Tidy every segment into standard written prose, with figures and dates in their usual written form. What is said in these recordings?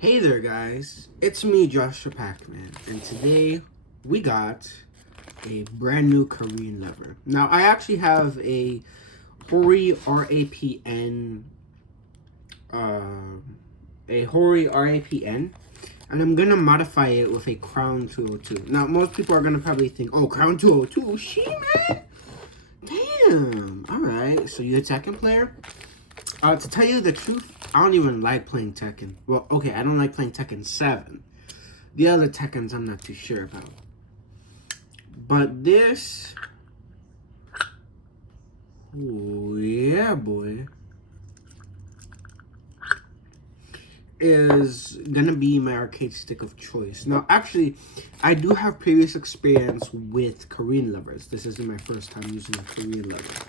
Hey there guys, it's me Joshua Pacman, and today we got a brand new Korean lever. Now I actually have a Hori RAPN, and I'm gonna modify it with a Crown 202. Now most people are gonna probably think, oh, Crown 202, she man, damn. All right, so you're a Tekken player. To tell you the truth, I don't even like playing Tekken. Well, okay, I don't like playing Tekken 7. The other Tekkens I'm not too sure about. But this... Oh, yeah, boy. Is gonna be my arcade stick of choice. Now, actually, I do have previous experience with Korean levers. This isn't my first time using a Korean lever.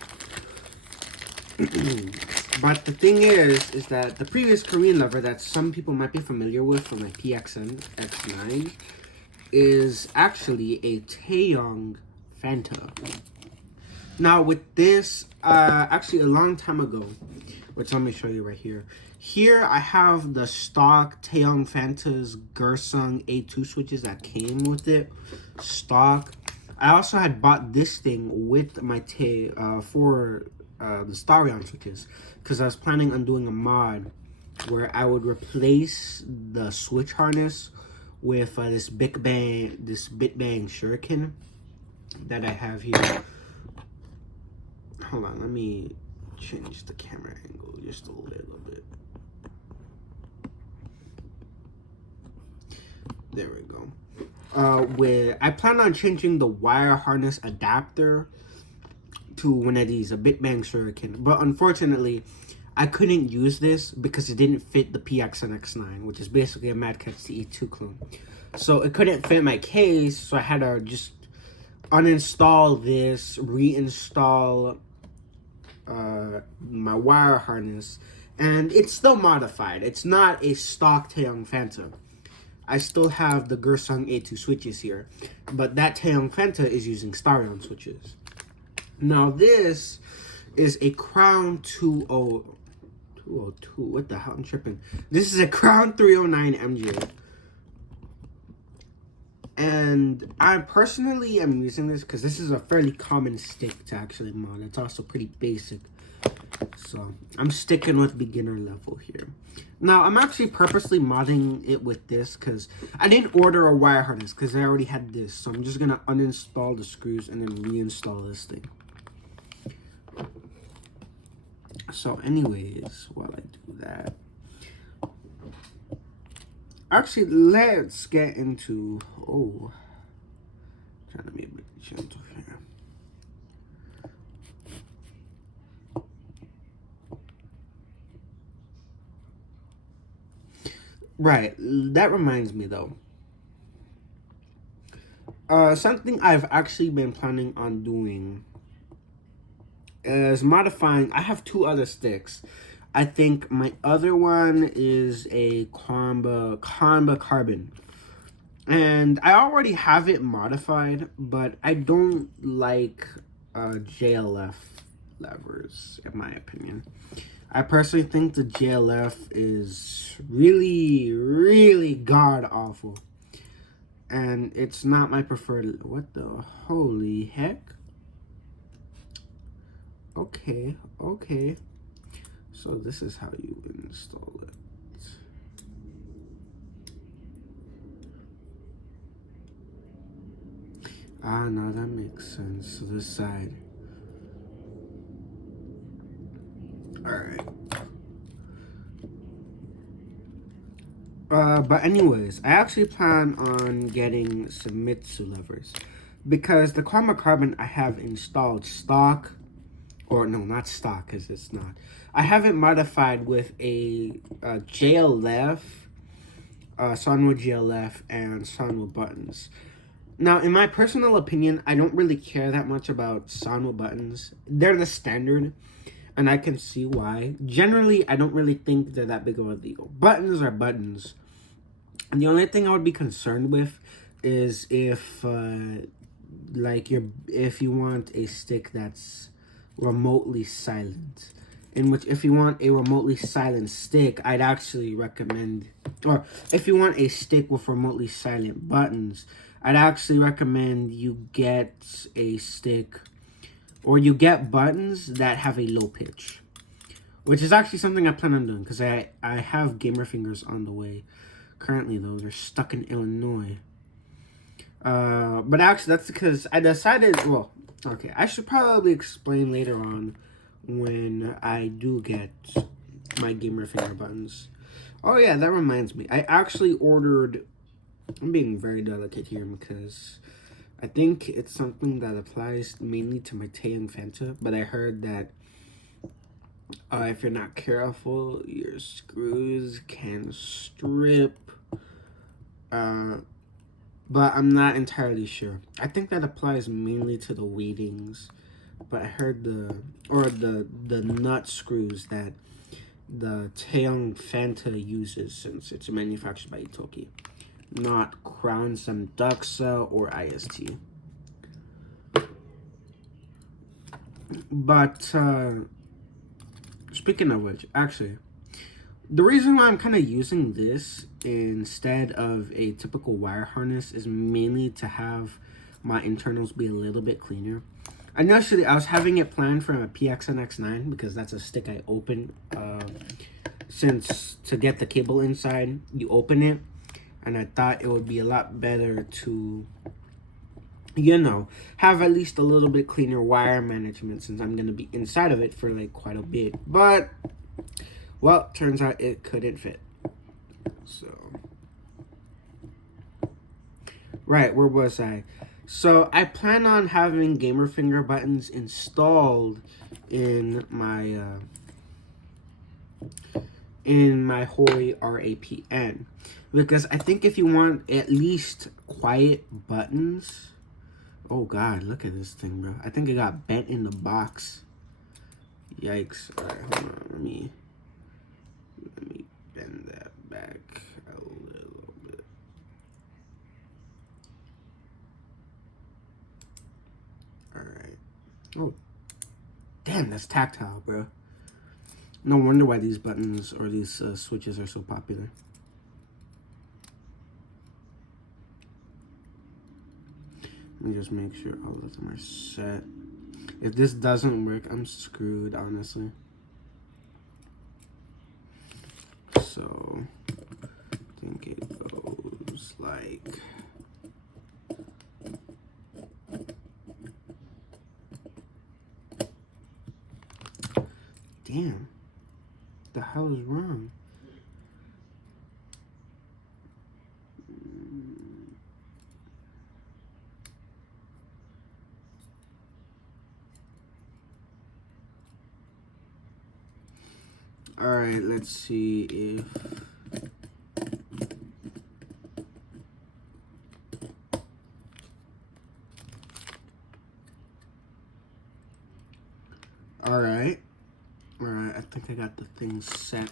But the thing is that the previous Korean lever that some people might be familiar with from my PXN X9 is actually a Taeyong Fanta. Now with this, actually a long time ago, which let me show you right here. Here I have the stock Taeyong Fanta's Gersung A2 switches that came with it, stock. I also had bought this thing with my for the Starion switches, because I was planning on doing a mod where I would replace the switch harness with this Bit Bang Shuriken that I have here. Hold on, let me change the camera angle just a little bit. There we go. Where I plan on changing the wire harness adapter to one of these, a Bit Bang Shuriken. But unfortunately, I couldn't use this because it didn't fit the PXN X9, which is basically a Mad Catz E2 clone. So it couldn't fit my case, so I had to just uninstall this, reinstall my wire harness, and it's still modified. It's not a stock Taeyong Fanta. I still have the Gersung A2 switches here, but that Taeyong Fanta is using Starion switches. Now this is a Crown 202. What the hell? I'm tripping. This is a Crown 309 MJ. And I personally am using this because this is a fairly common stick to actually mod. It's also pretty basic. So I'm sticking with beginner level here. Now I'm actually purposely modding it with this because I didn't order a wire harness because I already had this. So I'm just going to uninstall the screws and then reinstall this thing. So anyways, while I do that, actually let's get into, trying to be a bit gentle here. Right, that reminds me though. Something I've actually been planning on doing is modifying. I have two other sticks. I think my other one is a Comba Carbon. And I already have it modified, but I don't like JLF levers, in my opinion. I personally think the JLF is really god-awful. And it's not my preferred... What the holy heck? Okay. So this is how you install it. Ah, no, that makes sense. So this side. Alright. But anyways, I actually plan on getting some Mitsu levers. Because the Karma Carbon I have installed stock. Or no, not stock, because it's not. I have it modified with a JLF, Sanwa JLF, and Sanwa buttons. Now, in my personal opinion, I don't really care that much about Sanwa buttons. They're the standard, and I can see why. Generally, I don't really think they're that big of a deal. Buttons are buttons. And the only thing I would be concerned with is if, if you want a stick that's remotely silent. In which, if you want a remotely silent stick, I'd actually recommend or if you want a stick with remotely silent buttons, I'd actually recommend you get a stick, or you get buttons that have a low pitch, which is actually something I plan on doing because I have gamer fingers on the way. Currently, though, they're stuck in Illinois. But actually, that's because I decided, well, okay, I should probably explain later on when I do get my gamer finger buttons. Oh yeah, that reminds me. I actually ordered, I'm being very delicate here because I think it's something that applies mainly to my Taeyang Fanta, but I heard that if you're not careful, your screws can strip. But I'm not entirely sure. I think that applies mainly to the weightings, but I heard the nut screws that the Taeyong Fanta uses, since it's manufactured by Itoki, not Crown Sanduxa or IST. But speaking of which, actually, the reason why I'm kind of using this instead of a typical wire harness is mainly to have my internals be a little bit cleaner. Initially, I was having it planned for a PXNX9 because that's a stick I open. Since to get the cable inside, you open it, and I thought it would be a lot better to, you know, have at least a little bit cleaner wire management since I'm going to be inside of it for like quite a bit. But well, turns out it couldn't fit. So, right, where was I? So, I plan on having gamer finger buttons installed in my Hori RAPN, because I think if you want at least quiet buttons, oh god, look at this thing, bro. I think it got bent in the box. Yikes. All right, hold on. Let me bend that back a little bit. Alright. Oh. Damn, that's tactile, bro. No wonder why these buttons or these switches are so popular. Let me just make sure all of them are set. If this doesn't work, I'm screwed, honestly. So, I think it goes like... Damn. The hell is wrong? Alright, let's see if... Alright. Alright, I think I got the thing set.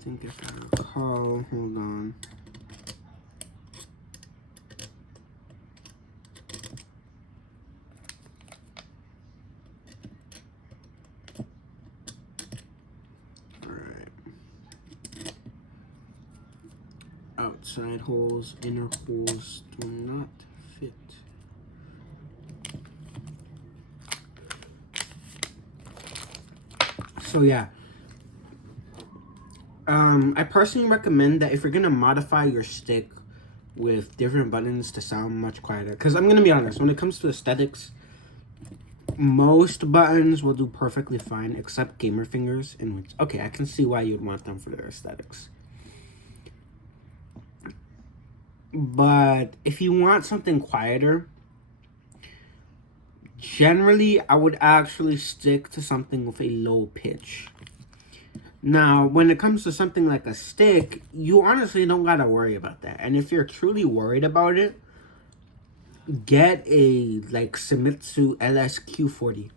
I think if I recall, hold on. Alright. Outside holes, inner holes do not fit. So yeah, I personally recommend that if you're gonna modify your stick with different buttons to sound much quieter, because I'm gonna be honest, when it comes to aesthetics, most buttons will do perfectly fine except gamer fingers, in which, okay, I can see why you'd want them for their aesthetics. But if you want something quieter, generally, I would actually stick to something with a low pitch. Now, when it comes to something like a stick, you honestly don't gotta worry about that. And if you're truly worried about it, get a, like, Shimizu LSQ40,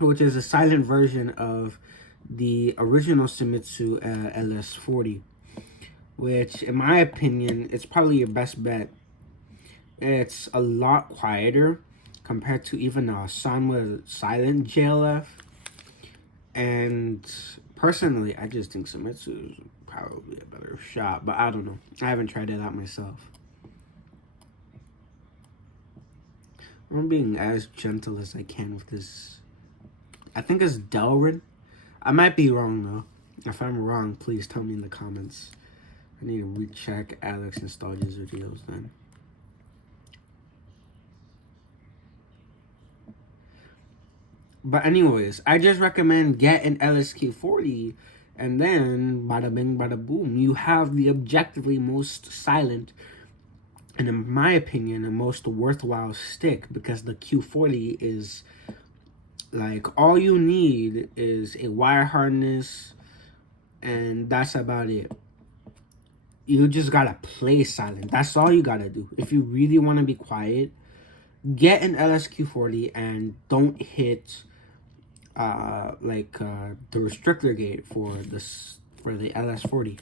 which is a silent version of the original Shimizu LS40, which, in my opinion, it's probably your best bet. It's a lot quieter compared to even a Sanwa Silent JLF, and Personally, I just think Sumetsu is probably a better shot, but I don't know. I haven't tried it out myself. I'm being as gentle as I can with this. I think it's Delrin. I might be wrong, though. If I'm wrong, please tell me in the comments. I need to recheck Alex Nostalgia's videos then. But anyways, I just recommend get an LSQ40, and then bada bing, bada boom. You have the objectively most silent, and in my opinion, the most worthwhile stick, because the Q40 is like, all you need is a wire harness, and that's about it. You just gotta play silent. That's all you gotta do. If you really want to be quiet, get an LSQ40 and don't hit the restrictor gate for the LS40.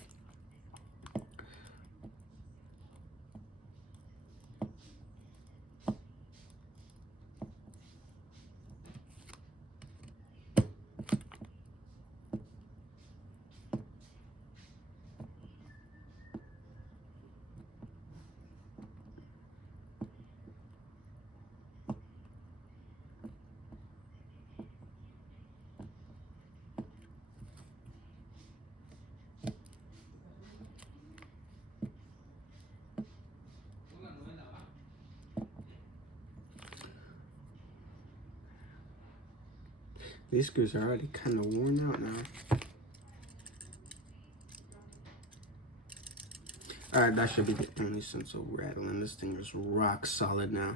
These screws are already kind of worn out now. Alright, that should be the only sense of rattling. This thing is rock solid now.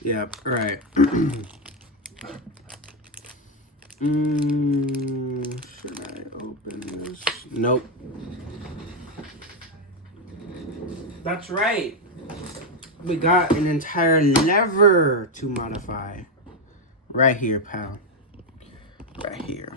Yep, alright. Should I open this? Nope. That's right. We got an entire lever to modify. Right here, pal. Right here.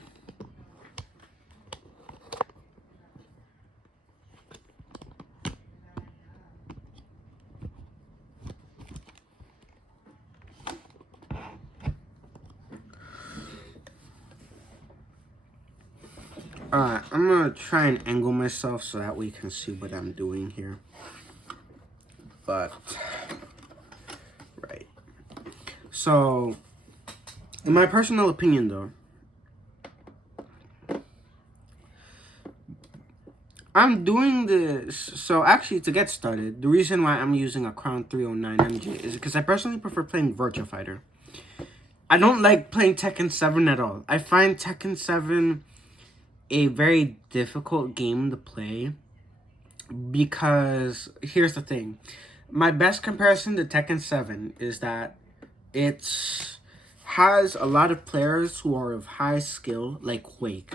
Alright, I'm gonna try and angle myself so that we can see what I'm doing here. But, right. So, in my personal opinion, though, I'm doing this. So, actually, to get started, the reason why I'm using a Crown 309 MJ is because I personally prefer playing Virtua Fighter. I don't like playing Tekken 7 at all. I find Tekken 7 a very difficult game to play because here's the thing. My best comparison to Tekken 7 is that it has a lot of players who are of high skill, like Quake.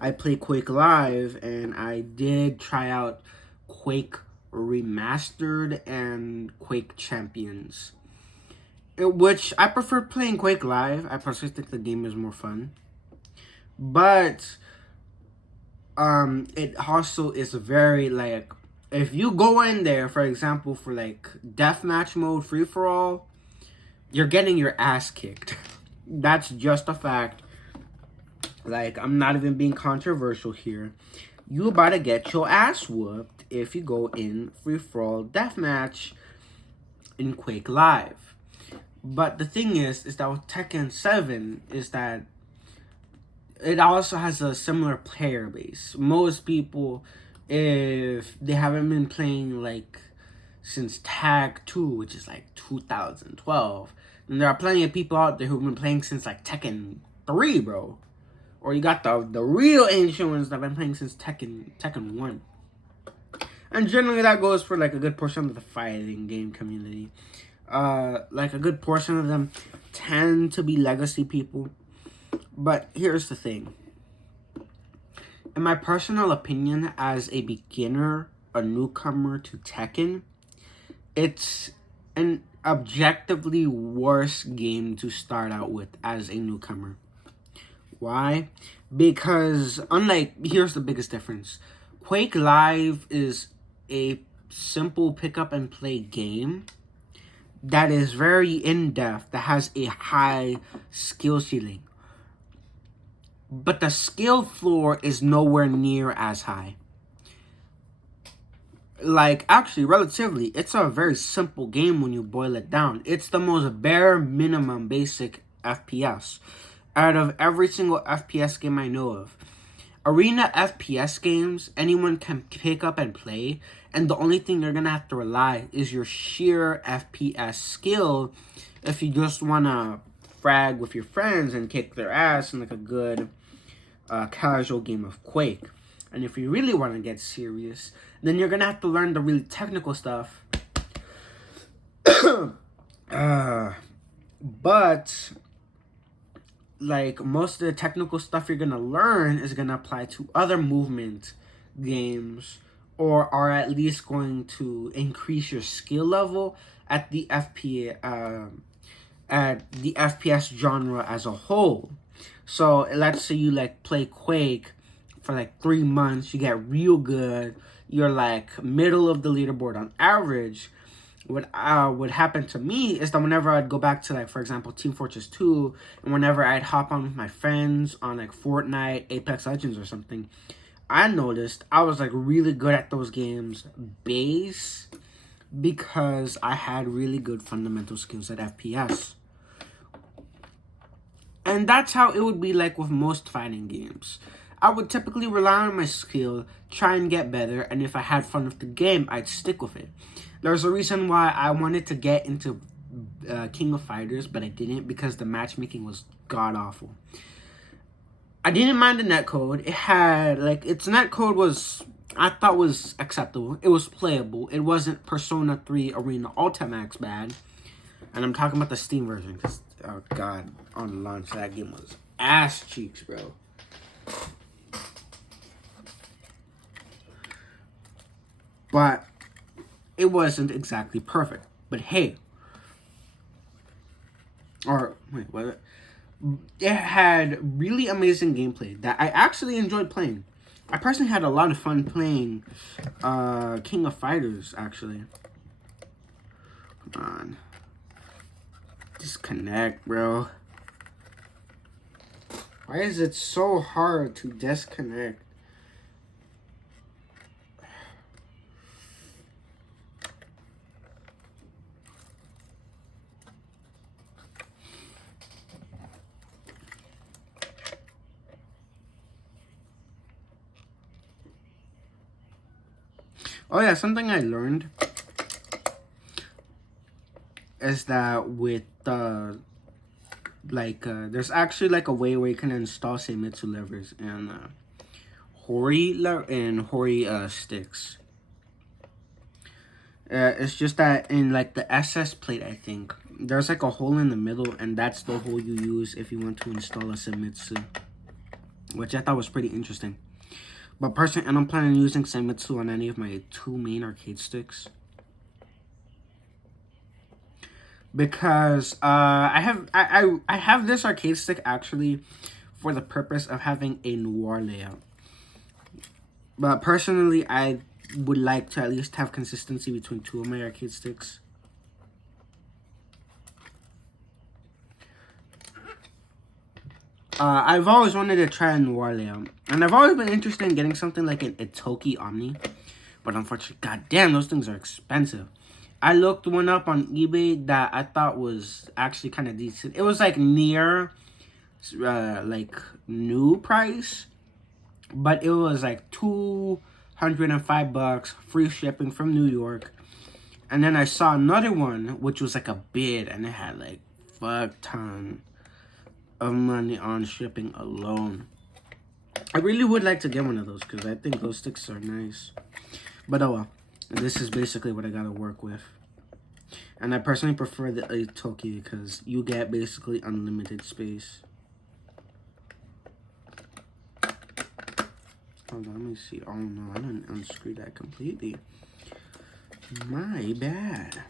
I play Quake Live, and I did try out Quake Remastered and Quake Champions, which I prefer playing Quake Live. I personally think the game is more fun. But it also is very, like, if you go in there, for example, for like deathmatch mode, free for all, you're getting your ass kicked. That's just a fact. Like, I'm not even being controversial here. You about to get your ass whooped if you go in free for all deathmatch in Quake Live. But the thing is that with Tekken 7 is that it also has a similar player base. Most people, if they haven't been playing like since Tag 2, which is like 2012, and there are plenty of people out there who've been playing since like Tekken 3, bro. Or you got the real ancient ones that have been playing since Tekken 1. And generally that goes for like a good portion of the fighting game community. Like a good portion of them tend to be legacy people. But here's the thing. In my personal opinion, as a beginner, a newcomer to Tekken, it's an objectively worse game to start out with as a newcomer. Why? Because here's the biggest difference. Quake Live is a simple pick up and play game that is very in-depth, that has a high skill ceiling. But the skill floor is nowhere near as high. Like, actually, relatively, it's a very simple game when you boil it down. It's the most bare minimum basic FPS out of every single FPS game I know of. Arena FPS games, anyone can pick up and play, and the only thing you're gonna have to rely is your sheer FPS skill if you just wanna frag with your friends and kick their ass in like a good casual game of Quake. And if you really want to get serious, then you're gonna have to learn the really technical stuff. But like most of the technical stuff you're gonna learn is gonna apply to other movement games, or are at least going to increase your skill level at the FPS genre as a whole. So let's say you like play Quake for like 3 months, you get real good, you're like middle of the leaderboard on average. What would happen to me is that whenever I'd go back to, like, for example, Team Fortress 2, and whenever I'd hop on with my friends on like Fortnite, Apex Legends or something, I noticed I was like really good at those games base because I had really good fundamental skills at FPS. And that's how it would be like with most fighting games. I would typically rely on my skill, try and get better, and if I had fun with the game, I'd stick with it. There's a reason why I wanted to get into King of Fighters, but I didn't because the matchmaking was god-awful. I didn't mind the netcode. It had, like, its netcode was, I thought was acceptable. It was playable. It wasn't Persona 3 Arena Ultimax bad. And I'm talking about the Steam version because, oh god, on launch that game was ass cheeks, bro. But it wasn't exactly perfect. But hey, or wait, what? It had really amazing gameplay that I actually enjoyed playing. I personally had a lot of fun playing King of Fighters, actually. Come on. Disconnect, bro. Why is it so hard to disconnect? Oh yeah, something I learned is that with there's actually like a way where you can install Seimitsu levers and Hori sticks. It's just that in like the SS plate, I think there's like a hole in the middle, and that's the hole you use if you want to install a Seimitsu, which I thought was pretty interesting. But personally, I don't plan on using Seimitsu on any of my 2 main arcade sticks. Because I have this arcade stick actually for the purpose of having a noir layout. But personally, I would like to at least have consistency between 2 of my arcade sticks. I've always wanted to try a noir layout. And I've always been interested in getting something like an Itoki Omni. But unfortunately, goddamn, those things are expensive. I looked one up on eBay that I thought was actually kind of decent. It was like near, like, new price. But it was like $205, free shipping from New York. And then I saw another one, which was like a bid. And it had like fuck ton of money on shipping alone. I really would like to get one of those because I think those sticks are nice. But oh well, this is basically what I gotta work with. And I personally prefer the Itoki because you get basically unlimited space. Hold on, let me see. Oh no, I didn't unscrew that completely. My bad.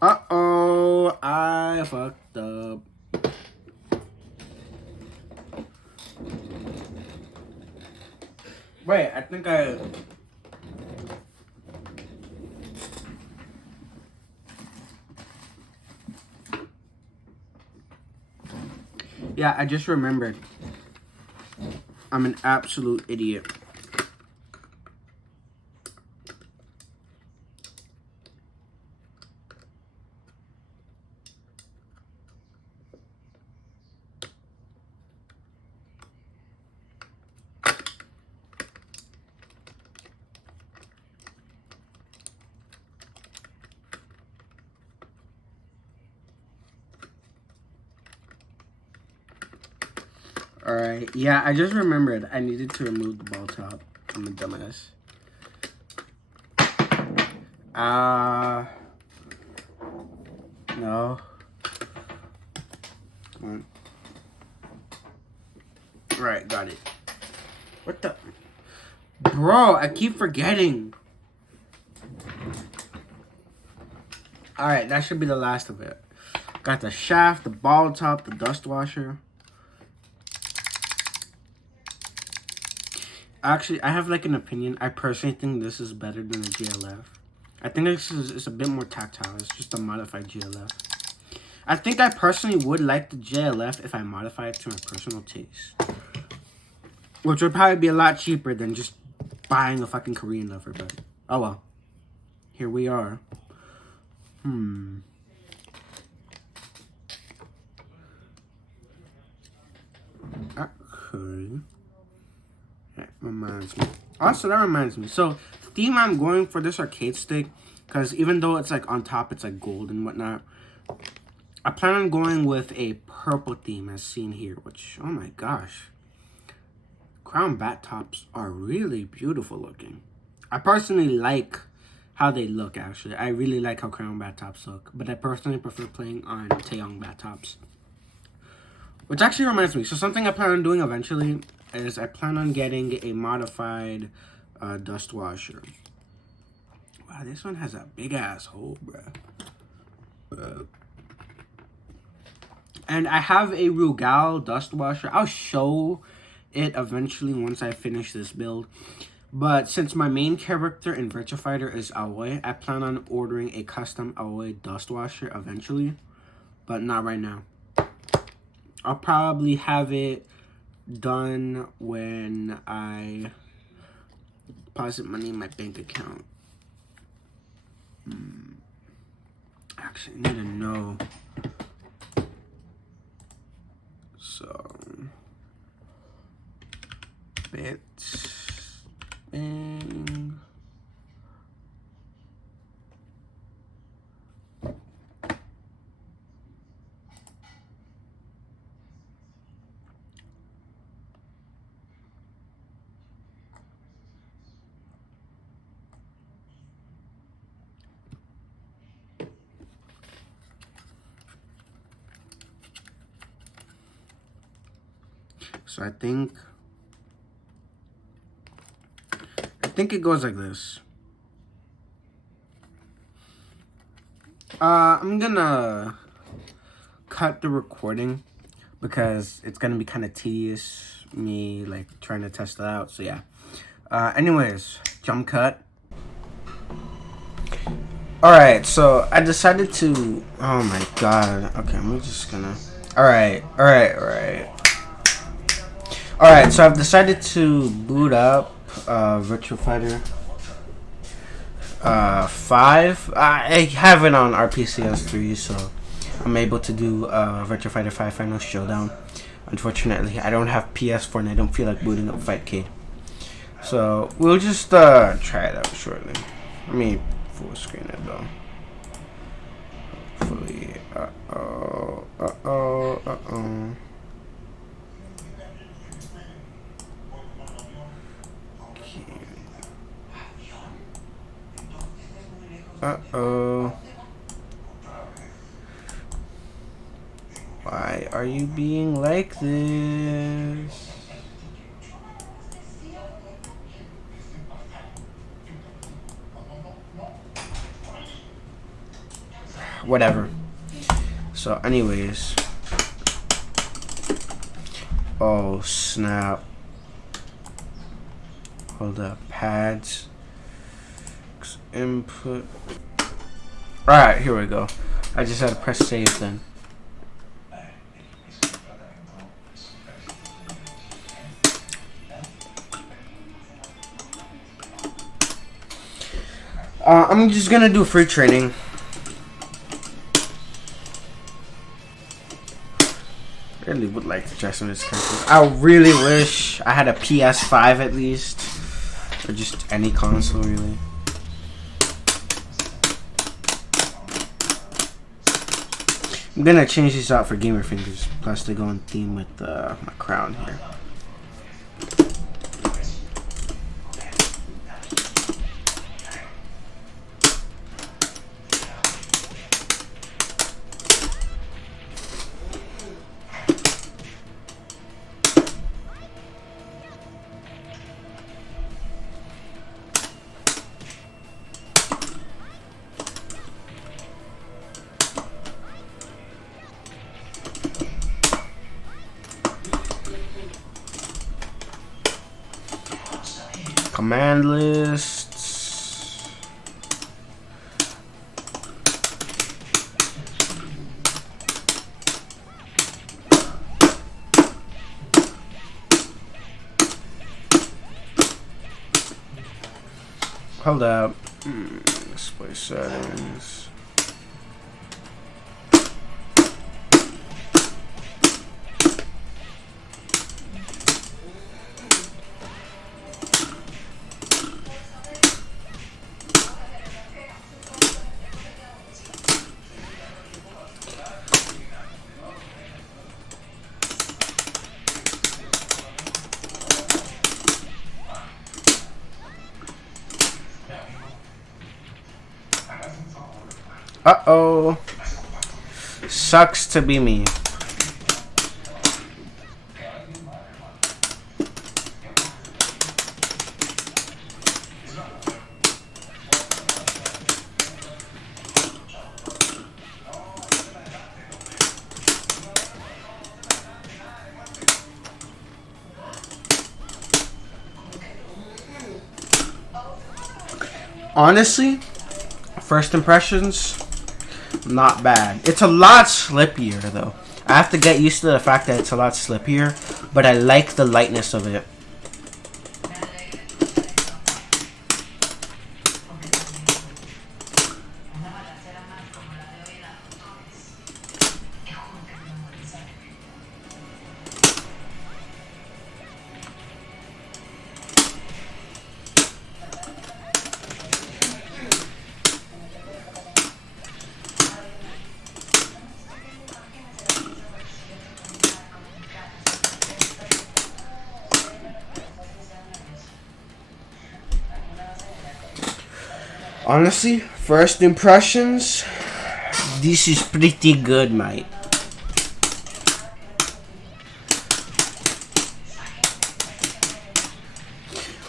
Uh-oh, I fucked up. Wait, I think I... Yeah, I just remembered. I'm an absolute idiot. Alright, yeah, I just remembered I needed to remove the ball top. I'm a dumbass. No. Come on. Alright, got it. What the? Bro, I keep forgetting. Alright, that should be the last of it. Got the shaft, the ball top, the dust washer. Actually, I have like an opinion. I personally think this is better than the GLF. I think it's a bit more tactile. It's just a modified GLF. I think I personally would like the GLF if I modify it to my personal taste. Which would probably be a lot cheaper than just buying a fucking Korean lover, but oh well. Here we are. Okay. That reminds me. Also, that reminds me. So, the theme I'm going for this arcade stick, because even though it's like on top, it's like gold and whatnot, I plan on going with a purple theme as seen here, which, oh my gosh. Crown bat tops are really beautiful looking. I personally like how they look, actually. I really like how crown bat tops look, but I personally prefer playing on Taeyong bat tops. Which actually reminds me, so something I plan on doing eventually is I plan on getting a modified dust washer. Wow, this one has a big ass hole, bruh. And I have a Rugal dust washer. I'll show it eventually once I finish this build. But since my main character in Virtua Fighter is Aoi, I plan on ordering a custom Aoi dust washer eventually. But not right now. I'll probably have it done when I deposit money in my bank account. Actually, I need to know. So, bang. So I think it goes like this. I'm gonna cut the recording because it's gonna be kind of tedious me like trying to test it out. So yeah. Anyways, jump cut. Alright, so I decided to, oh my god. Okay, I'm just gonna, alright, so I've decided to boot up Virtua Fighter 5. I have it on RPCS3, so I'm able to do Virtua Fighter 5 Final Showdown. Unfortunately, I don't have PS4 and I don't feel like booting up Fightcade. So we'll just try it out shortly. Let me full screen it though. Hopefully, Why are you being like this? Whatever. So anyways. Oh snap. Hold up. Pads. Input. Alright, here we go. I just had to press save then. I'm just gonna do free training. Really would like to try some of this content. I really wish I had a PS5 at least, or just any console really. I'm gonna change these out for gamer fingers. Plus, they go in theme with my crown here. Command lists. Hold up. Display settings. Uh-oh. Sucks to be me. Honestly, first impressions, not bad. It's a lot slippier though. I have to get used to the fact that it's a lot slippier, but I like the lightness of it. Honestly, first impressions, this is pretty good, mate.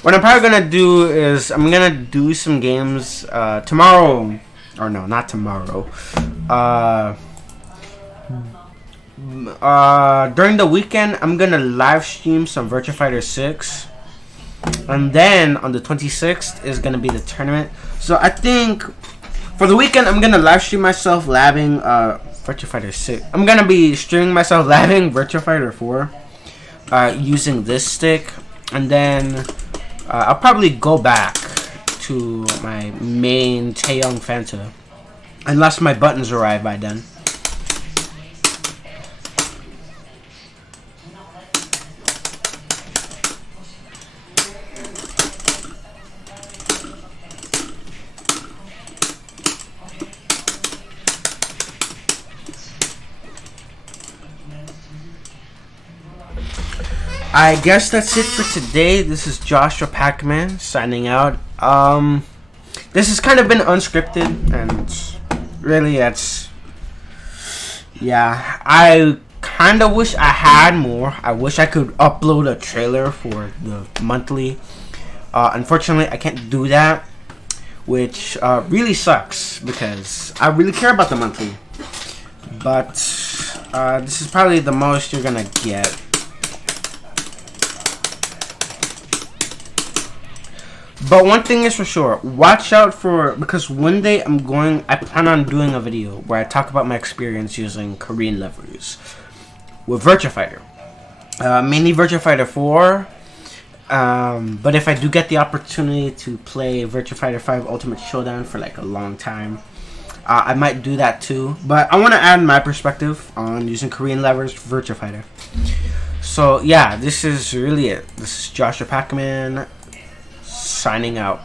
What I'm probably gonna do is I'm gonna do some games tomorrow, or no, not tomorrow. During the weekend, I'm gonna live stream some Virtua Fighter 6. And then on the 26th is gonna be the tournament. So I think for the weekend I'm gonna live stream myself labbing Virtua Fighter 6. I'm gonna be streaming myself labbing Virtua Fighter 4 using this stick, and then I'll probably go back to my main Taeyong Fanta unless my buttons arrive by then. I guess that's it for today. This is Joshua Pac-Man signing out. This has kind of been unscripted, and really yeah, I kind of wish I had more. I wish I could upload a trailer for the monthly. Unfortunately, I can't do that, which really sucks because I really care about the monthly. But this is probably the most you're gonna get. But one thing is for sure, watch out for, because one day I plan on doing a video where I talk about my experience using Korean levers with Virtua Fighter. Mainly Virtua Fighter 4. But if I do get the opportunity to play Virtua Fighter 5 Ultimate Showdown for like a long time, I might do that too. But I want to add my perspective on using Korean levers for Virtua Fighter. So yeah, this is really it. This is Joshua Pacman signing out.